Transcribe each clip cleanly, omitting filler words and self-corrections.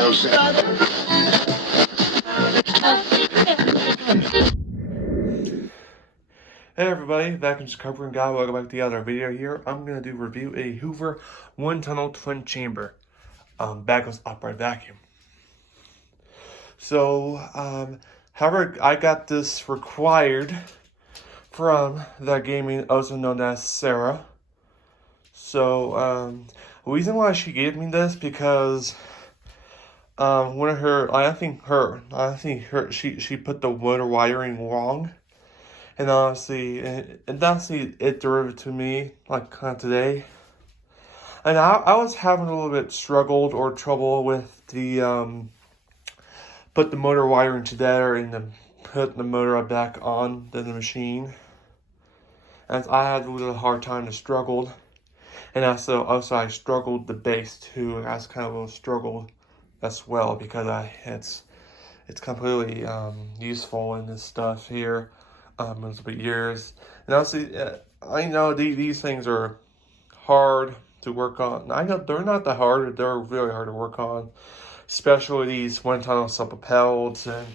Hey everybody, Vacuum covering guy. Welcome back to the other video here. I'm gonna review a Hoover Windtunnel twin chamber bagless upright vacuum. So, however, I got this required from Vac Gaming, also known as Sarah. So, the reason why she gave me this because one of her, I think she put the motor wiring wrong. And honestly, it delivered to me like kind of today. And I was having a little bit trouble with the put the motor wiring together and then put the motor back on the machine. And I had a little hard time to struggle. And also I struggled the base too. I was kind of a little struggled as well because it's completely useful in this stuff here. It's been years, and honestly, I know these things are hard to work on. I know they're not that hard; they're really hard to work on, especially these one-tunnel self-propelled, and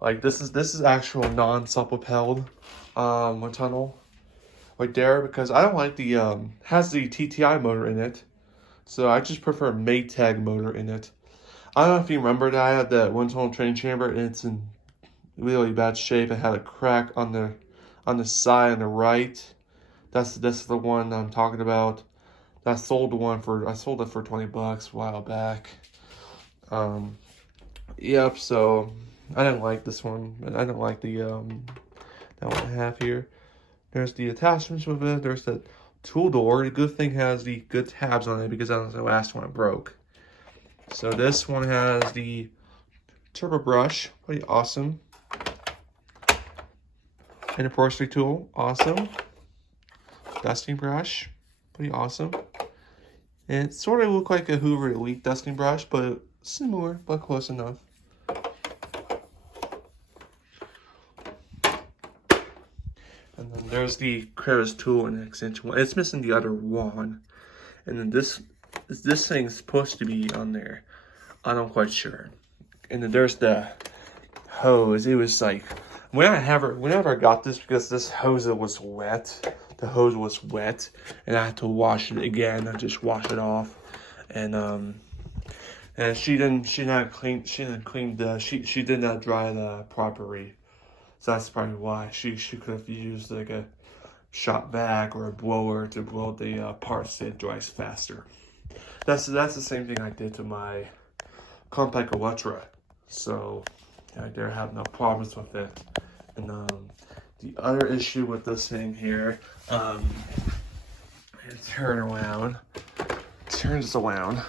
like this is actual non-self-propelled one-tunnel right there because I don't like the has the TTI motor in it, so I just prefer Maytag motor in it. I don't know if you remember that I had that one-tunnel train chamber, and it's in really bad shape. It had a crack on the side on the right. That's the one I'm talking about. I sold it for 20 bucks a while back. Yep, so I didn't like this one. I didn't like the that one I have here. There's the attachments with it. There's the tool door. The good thing has the good tabs on it because that was the last one I broke. So this one has the turbo brush, pretty awesome. And a forestry tool, awesome. Dusting brush, pretty awesome. And it sort of looked like a Hoover Elite dusting brush, but similar, but close enough. And then there's the crevice tool and extension one. It's missing the other one. And then this thing's supposed to be on there. I'm not quite sure. And then there's the hose. It was like, whenever I got this, because this hose was wet, the hose was wet, and I had to wash it again. I just wash it off, and she did not dry the properly, so that's probably why she could have used like a shop vac or a blower to blow the parts so it dries faster. That's the same thing I did to my compact Electra, so I dare have no problems with it. And the other issue with this thing here, turns around.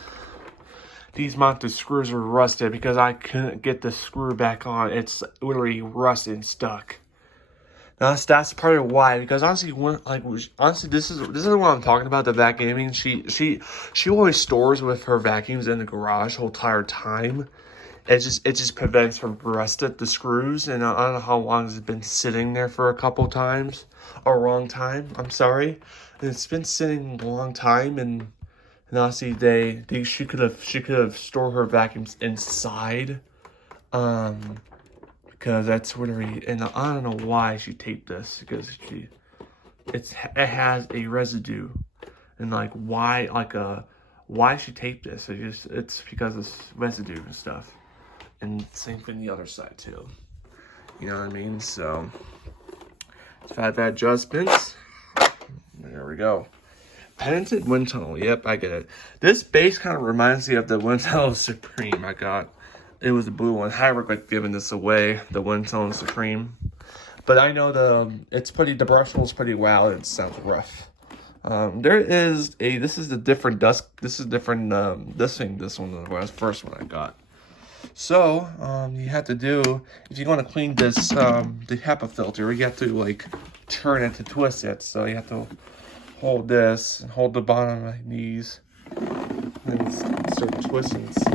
These mounted screws are rusted because I couldn't get the screw back on. It's literally rusted and stuck. Now that's part of why, because honestly, this is what I'm talking about. The Vac Gaming, she always stores with her vacuums in the garage the whole entire time. It just prevents from rusted the screws, and I don't know how long it's been sitting there for a couple times, or a long time. I'm sorry, and it's been sitting a long time, and honestly, she could have stored her vacuums inside, because that's literally, and I don't know why she taped this because it has a residue, and why she taped this? It's because of residue and stuff. And same thing the other side too. You know what I mean? So it's had that adjustments. There we go. Patented wind tunnel. Yep, I get it. This base kind of reminds me of the Windtunnel Supreme I got. It was the blue one. I regret giving this away, the Windtunnel Supreme. But I know the brush is pretty loud and it sounds rough. This is the different dust. This is different. This one was the first one I got. So, you have to do, if you want to clean this, the Hepa filter, you have to, like, turn it to twist it. So you have to hold this, and hold the bottom of my knees, and start twisting. See?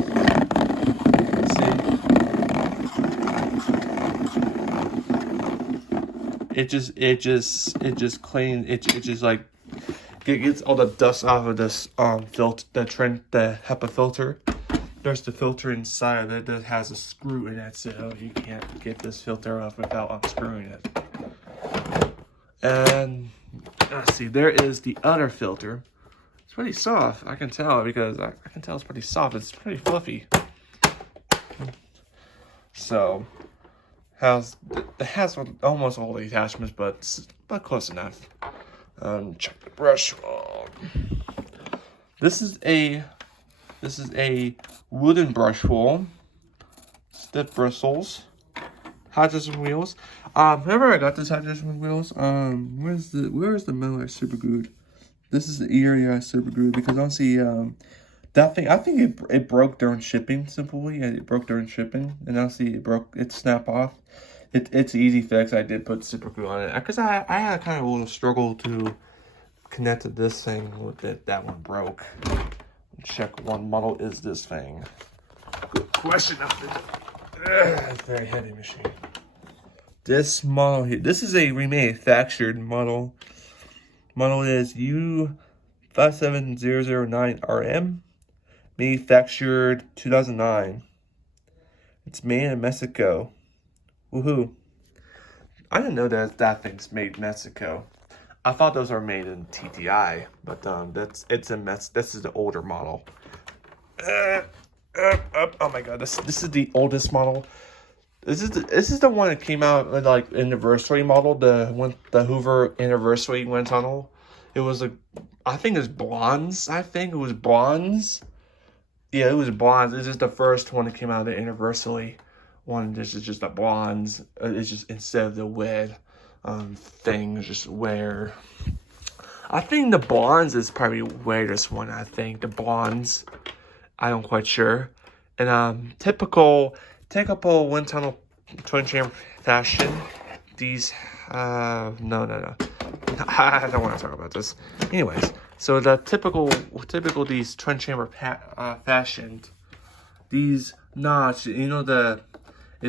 It just cleans, it just, like, it gets all the dust off of this, the Hepa filter. there's the filter inside of it that has a screw in it, so you can't get this filter off without unscrewing it. And let's see, there is the other filter. It's pretty soft. I can tell because I can tell it's pretty soft. It's pretty fluffy. So it has almost all the attachments, but close enough. Check the brush. This is a wooden brush wheel, stiff bristles, hydrogen wheels. Remember I got this hydrogen wheels? Where's the metal I super glued? This is the area I super glued because honestly, that thing, I think it broke during shipping. Simply, it broke during shipping, and honestly, it snapped off. It's an easy fix. I did put super glue on it because I had kind of a little struggle to connect to this thing with it. That one broke. Check what model is this thing. Good question. It's a very heavy machine. This model here, this is a remanufactured model. Model is U57009RM, manufactured 2009. It's made in Mexico. Woohoo! I didn't know that thing's made in Mexico. I thought those are made in TTI, but this is the older model. Oh my god, this is the oldest model. This is the one that came out with, like, anniversary model, the Hoover anniversary Windtunnel. It was I think it's bronze. I think it was bronze. Yeah, it was bronze. This is the first one that came out of the anniversary one. This is just a bronze. It's just instead of the red thing, just where. I think the bronze is probably weirdest one. I think the bronze. I'm quite sure. And typical wind tunnel twin chamber fashion. These no. I don't want to talk about this. Anyways, so the typical these twin chamber fashioned. These notch, you know, the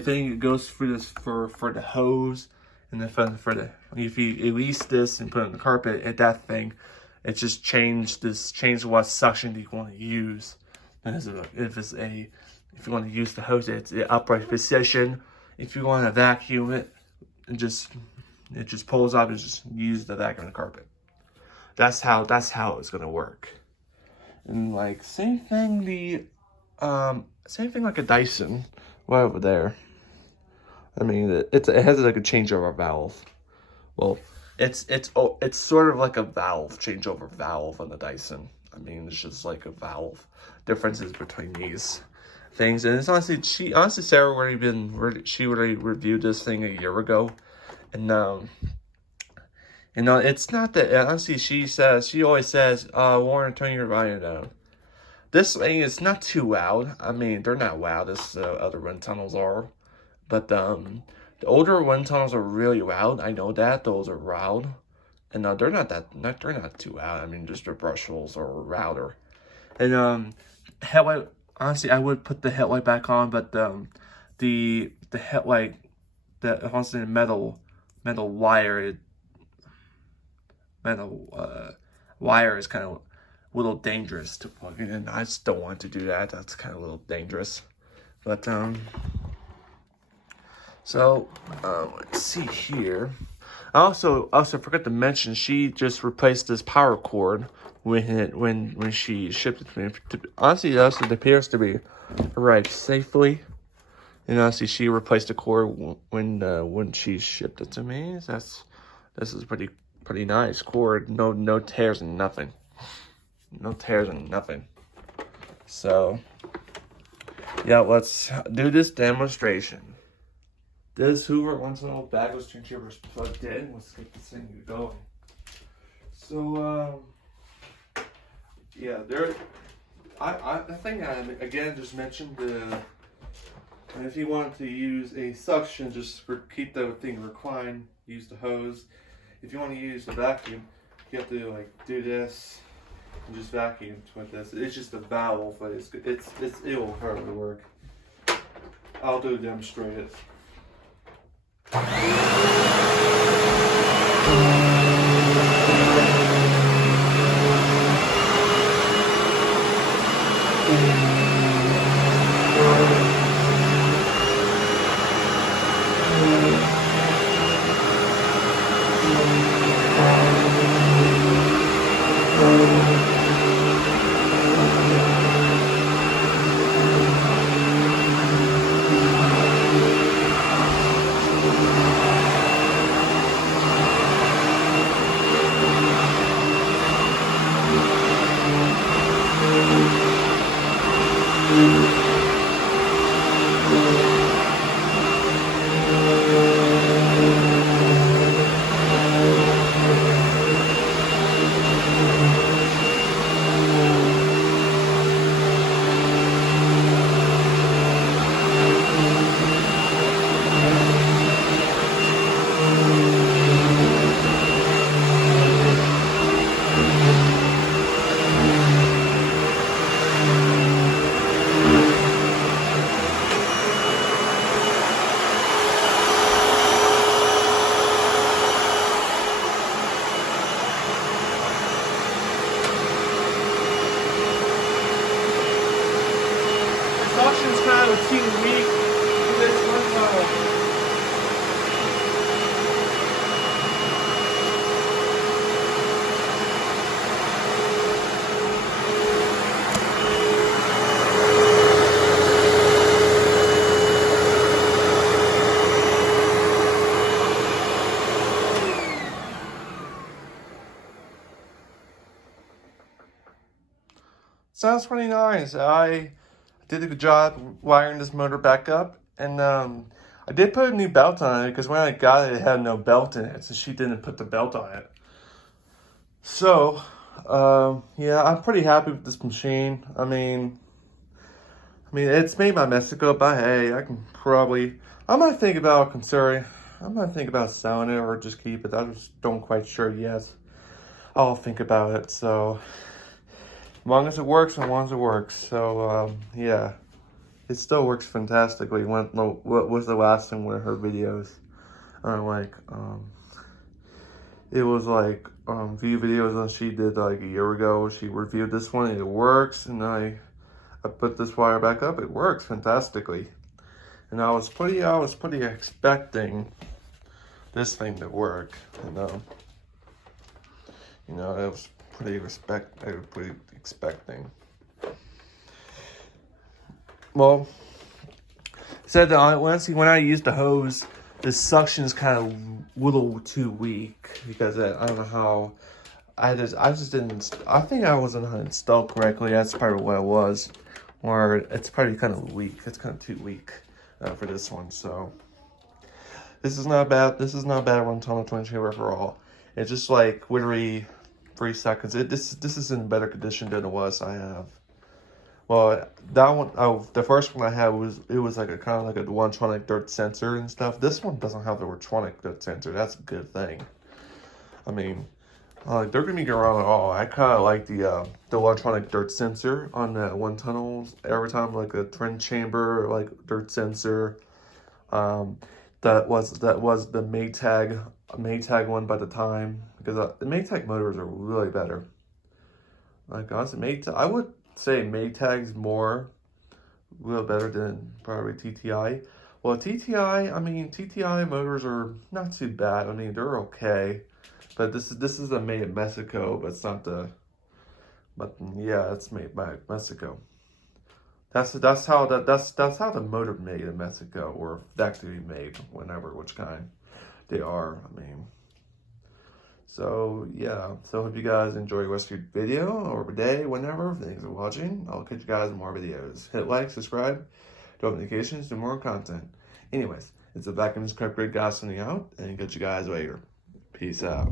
thing that goes through this for the hose, and then for the if you release this and put it on the carpet at that thing, it just changed what suction you want to use. If you want to use the hose, it's the upright position. If you want to vacuum it, it just pulls up and just use the vacuum on the carpet. That's how it's gonna work. And like same thing like a Dyson right over there. I mean, it has like a changeover valve. Well, it's sort of like a valve changeover valve on the Dyson. I mean, it's just like a valve. Differences between these things, and it's honestly, Sarah already reviewed this thing a year ago, and it's not that. Honestly, she always says, Warren, turn your volume down. This thing is not too loud. I mean, they're not loud as other wind tunnels are, but the older wind tunnels are really loud. I know that those are loud, and they're not too loud. I mean, just the brush holes are louder, and headlight. Honestly, I would put the headlight back on, but the headlight, honestly, the metal wire, wire is kind of a little dangerous to plug it in. I just don't want to do that. That's kind of a little dangerous. But so let's see here. I also forgot to mention, she just replaced this power cord when she shipped it to me. Honestly, it appears to be arrived safely. And honestly, she replaced the cord when she shipped it to me. This is pretty nice cord. No tears and nothing. No tears and nothing. So yeah, let's do this demonstration. This Hoover Windtunnel Bagless transceiver is plugged in. Let's get this thing going. So yeah, I think I again just mentioned if you want to use a suction, just keep the thing reclined, use the hose. If you want to use the vacuum, you have to like do this and just vacuum with this. It's just a valve, but it will hardly work. I'll demonstrate it. it seemed weak to this one tunnel. Sounds pretty nice. I did a good job wiring this motor back up, and I did put a new belt on it because when I got it, it had no belt in it, so she didn't put the belt on it. So, yeah, I'm pretty happy with this machine. I mean, it's made by Mexico, but hey, I might think about selling it or just keep it. I just don't quite sure yet. I'll think about it. So. As long as it works, So, yeah, it still works fantastically. What was the last thing one of her videos? It was like view videos that she did like a year ago. She reviewed this one and it works. And I put this wire back up. It works fantastically. And I was pretty expecting this thing to work. It was pretty expecting. Well, said that when I used the hose, the suction is kind of a little too weak because I don't know how. I just didn't. I think I wasn't installed correctly. That's probably what it was, or it's probably kind of weak. It's kind of too weak for this one. So this is not bad. This is not bad Windtunnel 20 chamber overall. It's just like literally 3 seconds. This is in better condition than it was. I have. Well, that one, the first one I had was like a kind of like a one-tronic dirt sensor and stuff. This one doesn't have the electronic dirt sensor. That's a good thing. I mean, they're gonna be around at all. I kind of like the electronic dirt sensor on that Windtunnel. Every time like a trend chamber like dirt sensor. That was the Maytag one by the time, because the Maytag motors are really better. Like honestly, I would say Maytag's real better than probably TTI. Well, TTI motors are not too bad. I mean, they're okay, but this is a made in Mexico, but it's not but yeah, it's made by Mexico. That's how the motor made in Mexico, or actually made, which kind they are. So yeah, so hope you guys enjoy the rest of your video or day, whenever. Thanks for watching. I'll catch you guys in more videos. Hit like, subscribe, turn notifications, do more content. Anyways, it's a Vac Gaming great guys sending out, and catch you guys later. Peace out.